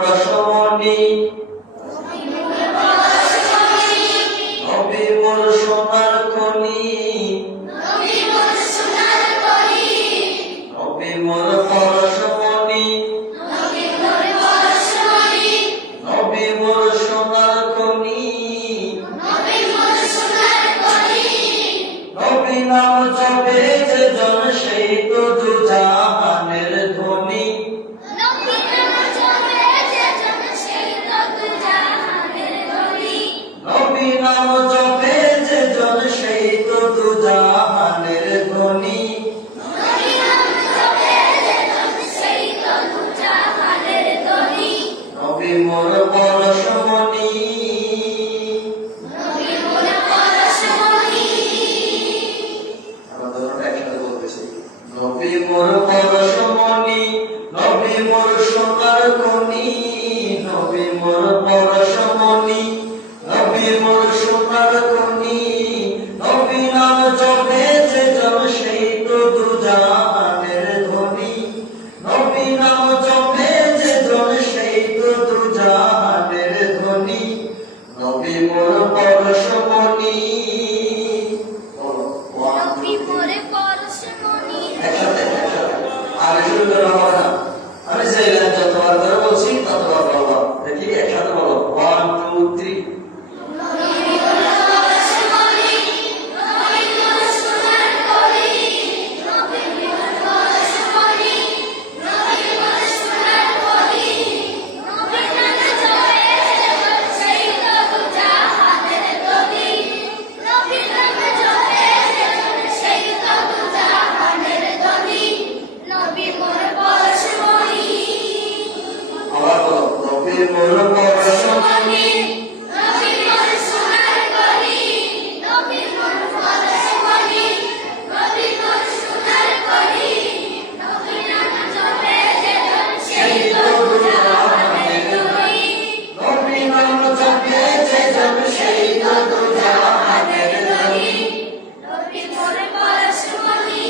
রসমণি নবী মোর সোনার খনি, নবী মোর পরশমণি, নবী মোর সোনার খনি, নবী নাম জপে যে জন সেই তো দুজাহানের ধ্বনি, নবী নাম জপে যে জন সেই তো দুজাহানের ধ্বনি, নবী মোর পরশমণি। নবী মোর পরশমণি, নবী মোর সোনার খনি, নবী মোর পরশমণি, নবী মোর সোনার খনি, নবী নাম জপে যে জন সেই তো দুজাহানের ধ্বনি, নবী নাম জপে যে জন সেই তো দুজাহানের ধ্বনি, নবী মোর পরশমণি। আমি শুরু করে বলবো না, আমি যে যতবার করে বলছি ততবার বলবো। দেখি একসাথে বলো, 1 2 3। আবার বলো, নবী মোর পরশমণি, নবী মোর সোনার খনি, নবী মোর পরশমণি, নবী মোর সোনার খনি, নবী নাম জপে যে জন সেই তো দুজাহানের ধ্বনি, নবী নাম জপে যে জন সেই তো দুজাহানের ধ্বনি, নবী মোর পরশমণি।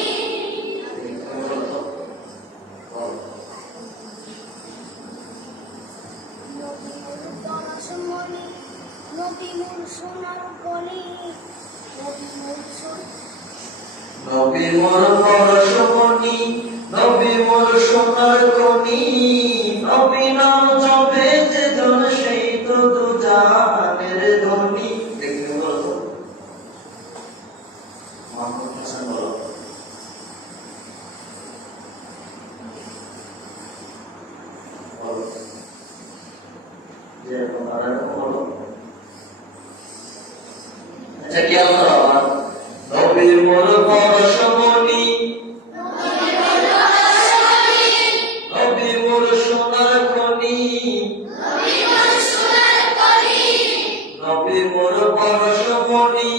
নবী মোর সোনার খনি, নবী মোর পরশমণি, নবী মোর সোনার খনি, নবী নাম জপে যে জন সেই তো দুজাহানের ধ্বনি। দেখতে বলো, মোহাম্মদ হাসান বলো। বলো যে আর বলো। আচ্ছা কি আলো আবার, নবী মোর পরশমণি, নবী মোর সোনার খনি, নবী মোর পরশমণি,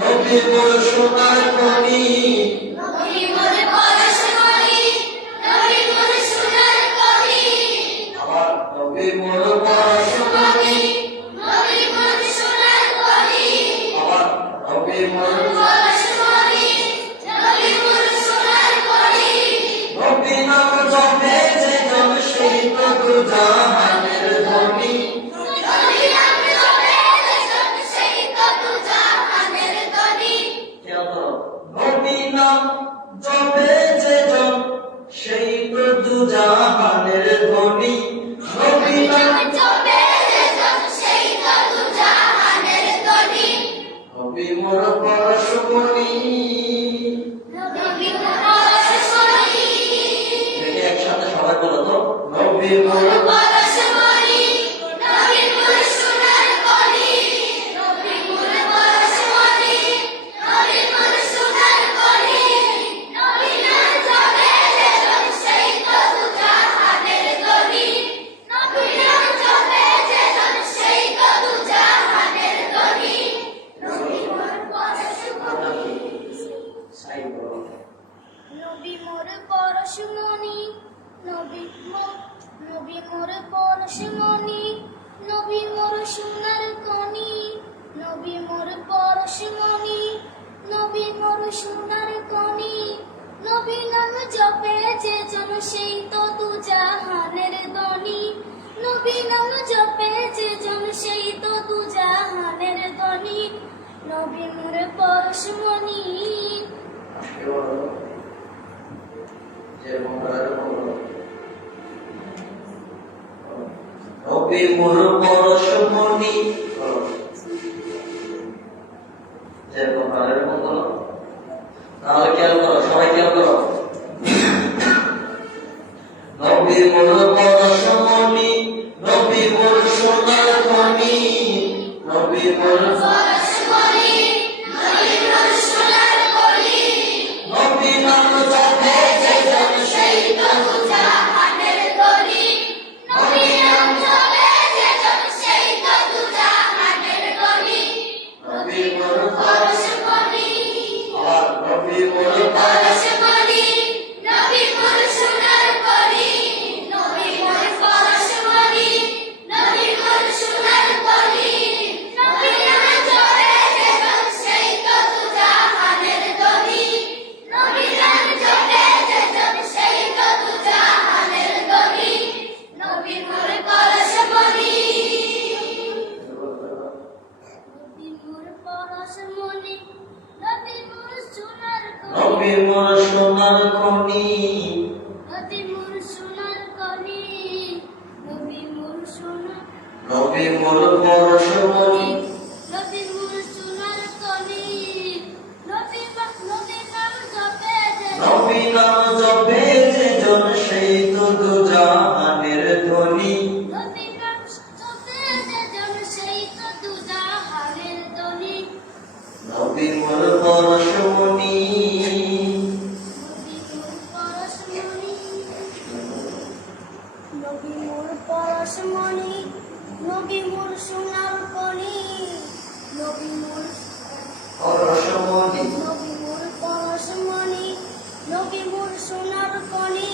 নবী মোর সোনার খনি, আবার নবী মোর পরশমণি, আবার নবী মোর, নবী নাম জপে যে জন সেই তো দুজাহানের ধ্বনি, নবী নাম জপে যে জন সেই তো দুজাহানের ধ্বনি, নবী নাম, নবী মোর পরশমণি। দেখি একসাথে সবাই বলো তো, নবী মোর, সাই বলো। নবী মোর পরশমণি, নবী মোর পরশমণি, নবী মোর সোনার খনি, নবী মোর পরশমণি, নবী মোর সোনার খনি, নবী নাম জপে যে জন সেই তো দুজাহানের ধ্বনি, নবী নবী মোর পরশমণি আজকে বলো যেরকম করার বলো নবী মোর পরশমণি বলো যেরকম করার বলো তাহলে খেয়াল করো সবাই খেয়াল করো নবী মোর পরশমণি নবী মোর সোনার খনি নবী মোর পরশমণি নবী মোর সোনার কলি নবী নাম জপে যে জন সেই তো জাহানের গনি নবী নাম জপে যে জন সেই তো জাহানের গনি নবী মোর পরশমণি আর নবী মোর পরশমণি নবী মোর সোনার কলি নবী মোর পরশমণি নবী মোর সোনার কলি নবী নাম জপে যে জন সেই তো জাহানের গনি নবী নাম জপে যে জন সেই তো জাহানের গনি নবী মোর পরশমণি নবী মোর পরশমণি নবী মোর সোনার কলি নবী মোর সোনার খনি নবী মোর সোনার কলি নবী মোর সোনার নবী মোর পরশমণি নবী মোর সোনার কলি নবী নাম জপে যে নবী নাম জপে যে জন সেই তো জাহানের ধনী নবী নাম জপে যে জন সেই তো জাহানের ধনী নবী মোর পরশমণি নবী মোর পরশমণি নবী মোর সোনার কলি নবী মোর পরশমণি নবী মোর পরশমণি নবী মোর সোনার কলি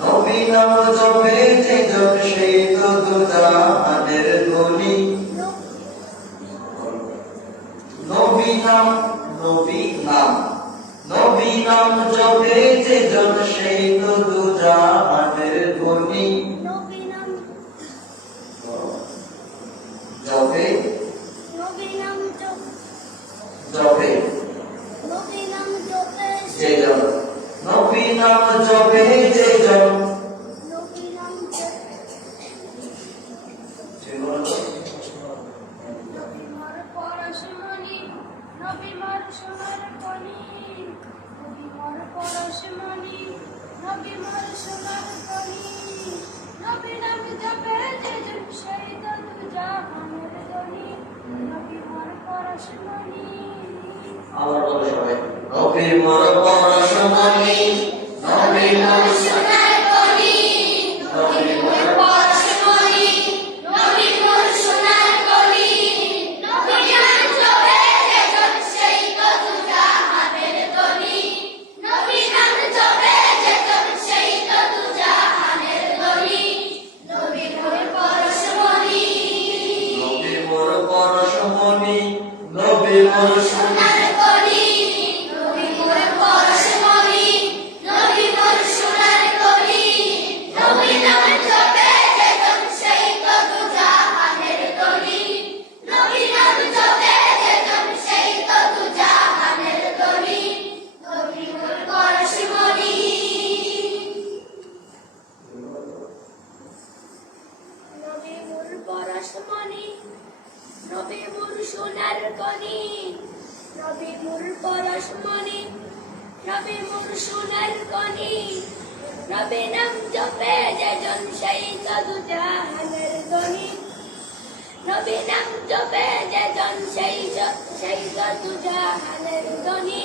নবী নাম জপে যে জন সেই তো জাহানের ধনী নবী নাম নবী নাম জপে যে জন সেই তো জাহানের ধনী নবী নাম জপে নবী নাম জপে নবী নাম জপে যে জন নবী নাম জপে যে জন নবী নাম জপে নবী মোর পরশমণি নবী মোর সোনার কলি নবী মোর পরশমণি নবী মোর সোনার কলি নবী নাম জপে যে জন সেই তো জাহানের ধনী নবী মোর পরশমণি আবার বলো সবাই নবী মোর পরশমণি নবী মোর সোনার কলি নবী মোর পরশমণি নবী মোর সোনার কলি নবী নাম জপে যে জন সেই তো জাহানের ধনী নবী নাম জপে যে জন সেই তো জাহানের ধনী নবী মোর পরশমণি নবী মোর পরশমণি নবী মোর সোনার কলি নবী মোর পরশমণি নবী মোর সোনার কলি নবী নাম জপে যে জন সেই তো জাহানের ধনী নবী নাম জপে যে জন সেই তো জাহানের ধনী নবী মোর পরশমণি নবী মোর পরশমণি নবী মোর সোনার কলি নবী মোর পরশমণি নবী মোর সোনার কলি নবী নাম জপে যে জন সেই তো জাহানের ধনী নবী নাম জপে যে জন সেই তো জাহানের ধনী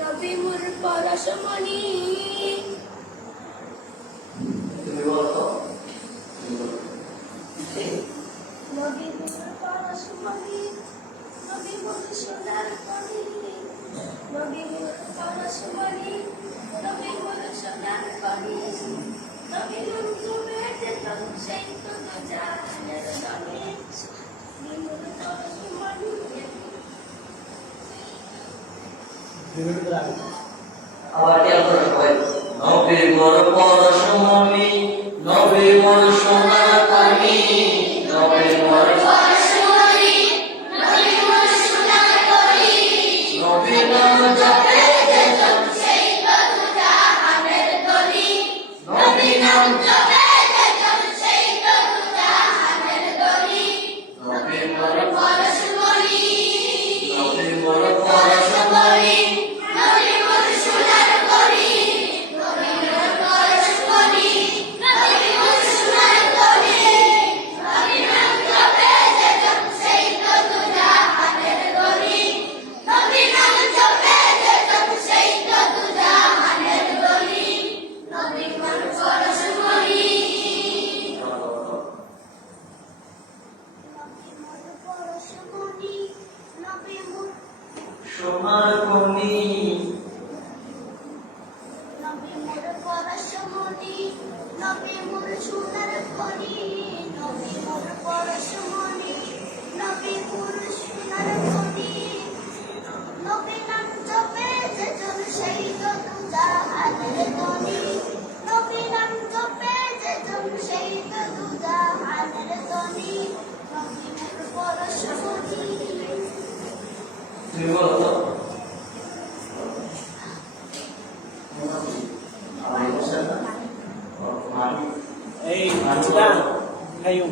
নবী মোর পরশমণি তুমি বলো নবী মোর পরশমণি নবী মোর সোনার কলি নবী মোর পরশমণি নবী মোর সোনার কলি নবী নাম জপে যে জন সেই তো জাহানের ধনী নবী মোর পরশমণি আবার খেয়াল করো সবাই নবী মোর পরশমণি নবী মোর সোনার খনি নবী মোর পরশমণি নবী এই সুদান কাইয়ুম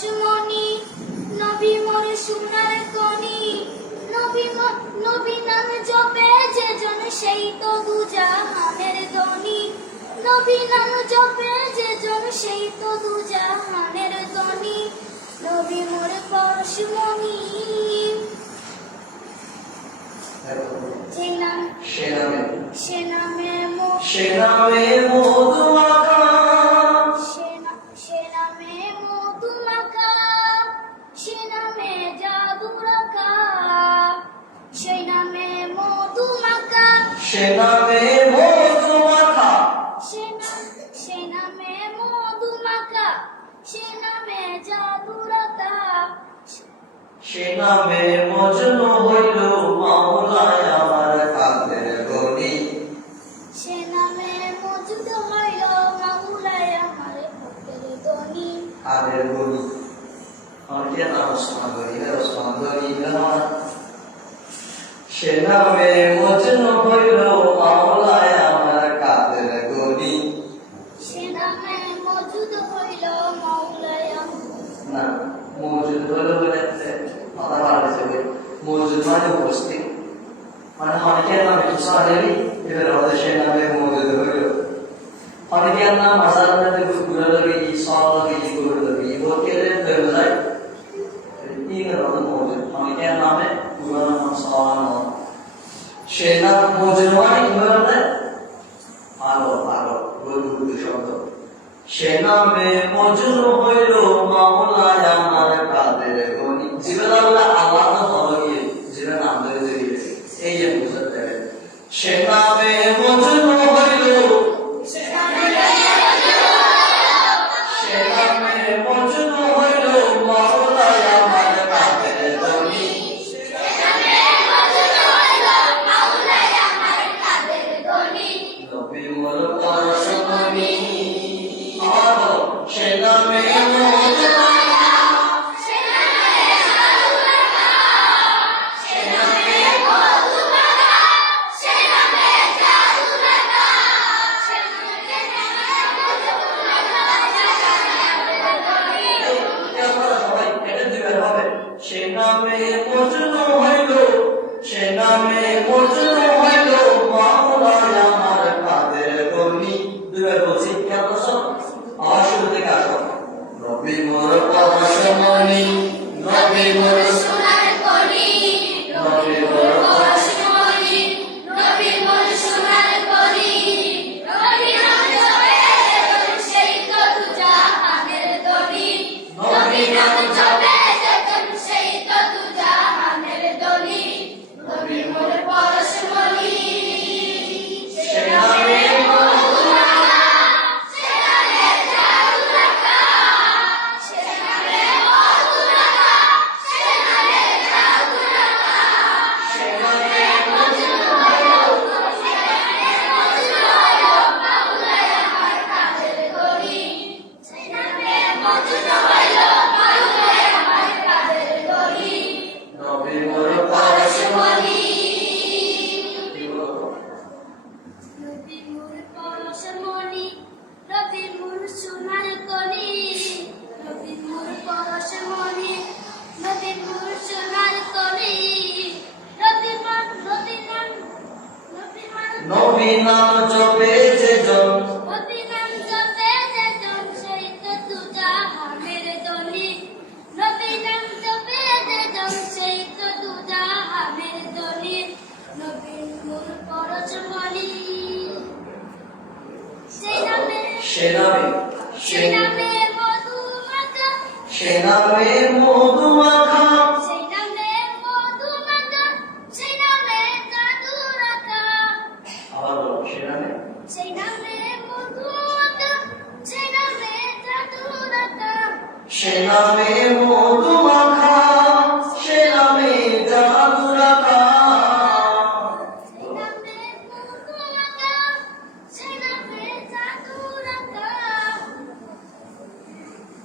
পরশমণি নবী মোর সোনার কণি নবী নাম জপে যে জন সেই তো দুজাহানের ধনী নবী নাম জপে যে জন সেই তো দুজাহানের ধনী নবী মোর পরশমণি সে নামে মধু মাখা সে নামে মধু মাখা সে নামে জাদু রাখা সেই নামে মধু মাখা সে নামে মধু মাখা সে নামে মধু মাখা সে নামে জাদু রাখা সে নামে মজনু হইল মাওলায় আমার কাদের গনি সে নামে মজুদ হইল মাওলায় আমার ভক্তের ধনী কাদের গনি আমাকে নাম ওসমান গনি সে নামে মজনু হইল মাওলায় আমার কাদের গনি সে নামে মজুদ হইল মাওলায় আমার না মজুদ হইল বলে মাথা বাড়াইছে মজুদ মানে উপস্থিত মানে অনেকের নাম কিছু আনেনি এবার আমাদের সে নামে মজুদ হইল অনেকের নাম মাসার মধ্যে ঘুরে লাগে ই সব লাগে ই ঘুরে লাগে ই বলকে ধরে যায় ইংরের মধ্যে মজুদ অনেকের নামে ঘুরে নাম সওয়ান সে নাম মজুদ মানে কি বলে গরু শব্দ সে নামে মজুদ হইল মাওলায় আমার কাদের গনি জীবন আল্লাহ হয়ে জীবন নাম ধরে জড়িয়ে এই যে বুঝতে সে নামে মজুদ হইল সে নামে মজুদ হইল মাওলায় আমার কাদের গনি নবী মোর পরশমণি সে নামে মজুদ সে নামে মজনু হইল সে নামে মজনু হইল মাওলায় আমার কাদের গনি দুবার বলছি কেন সব আওয়াজ শুরু থেকে আসো নবী মোর পরশমণি নবী মোর সোনার কণি নবী মোর পরশমণি নবী মোর সোনার কণি নবী নাম জপে যে জন সেই তো দুজাহানের ধনী নবী নাম জপে যে জন সেই তো দুজাহানের ধনী নবী মোর পরশমণি সে নামে মধু মাখা সে নামে জাদু রাখা সে নামে মধু মাখা সে নামে জাদু রাখা সে নামে মজনু হইল সে নামে মজনু হইল মাওলায় আমার কাদের গনি সে নামে মজনু হইল মাওলায় আমার কাদের গনি নবী মোর পরশমণি নবী মোর পরশমণি নবী মোর সোনার কণি নবী মোর পরশমণি নবী মোর সোনার কণি নবী নাম জপে যে জন নবী নাম জপে যে জন সেই তো দুজাহানের ধনী নবী নাম জপে যে জন সেই তো দুজাহানের ধনী নবী মোর পরশমণি সেই নামে সে নামে সেই নামে মধু মাখা সে নামে মধু মাখা সেই নামে মধু মাখা সেই নামে জাদু রাখা আবার বলো সে নামে সেই নামে মধু মাখা সেই নামে জাদু রাখা সে নামে মধু মাখা সে নামে জাদু রাখা সেই নামে মধু মাখা সেই নামে জাদু রাখা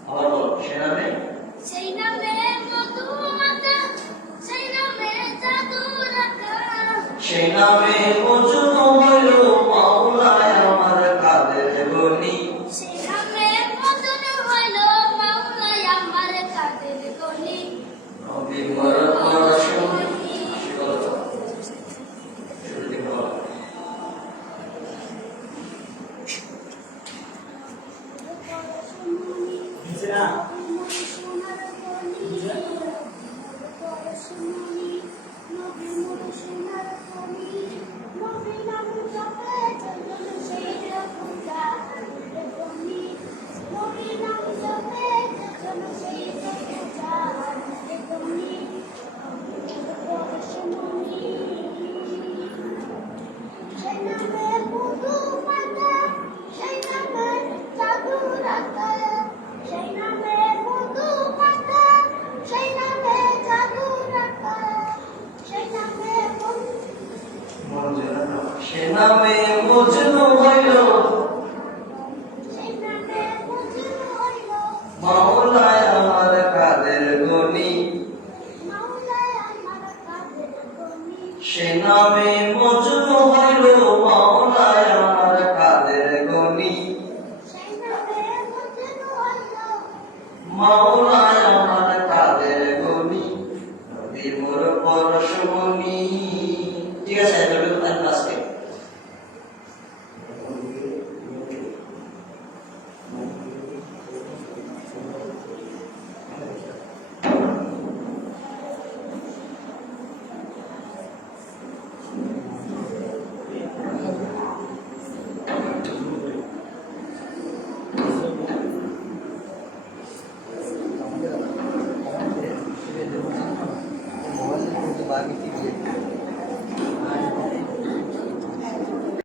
আবার বলো সে নামে সেই নামে মধু মাখা সেই নামে জাদু রাখা সে নামে মজনু হইল মাওলায় আমার কাদের গনি সেই নামে মজনু হইল মাওলায় আমার না সে নামে মজনু হইল মাওলায় আমার কাদের গনি সে নামে মজনু হইল মাওলায় আমার কাদের গনি মাওলা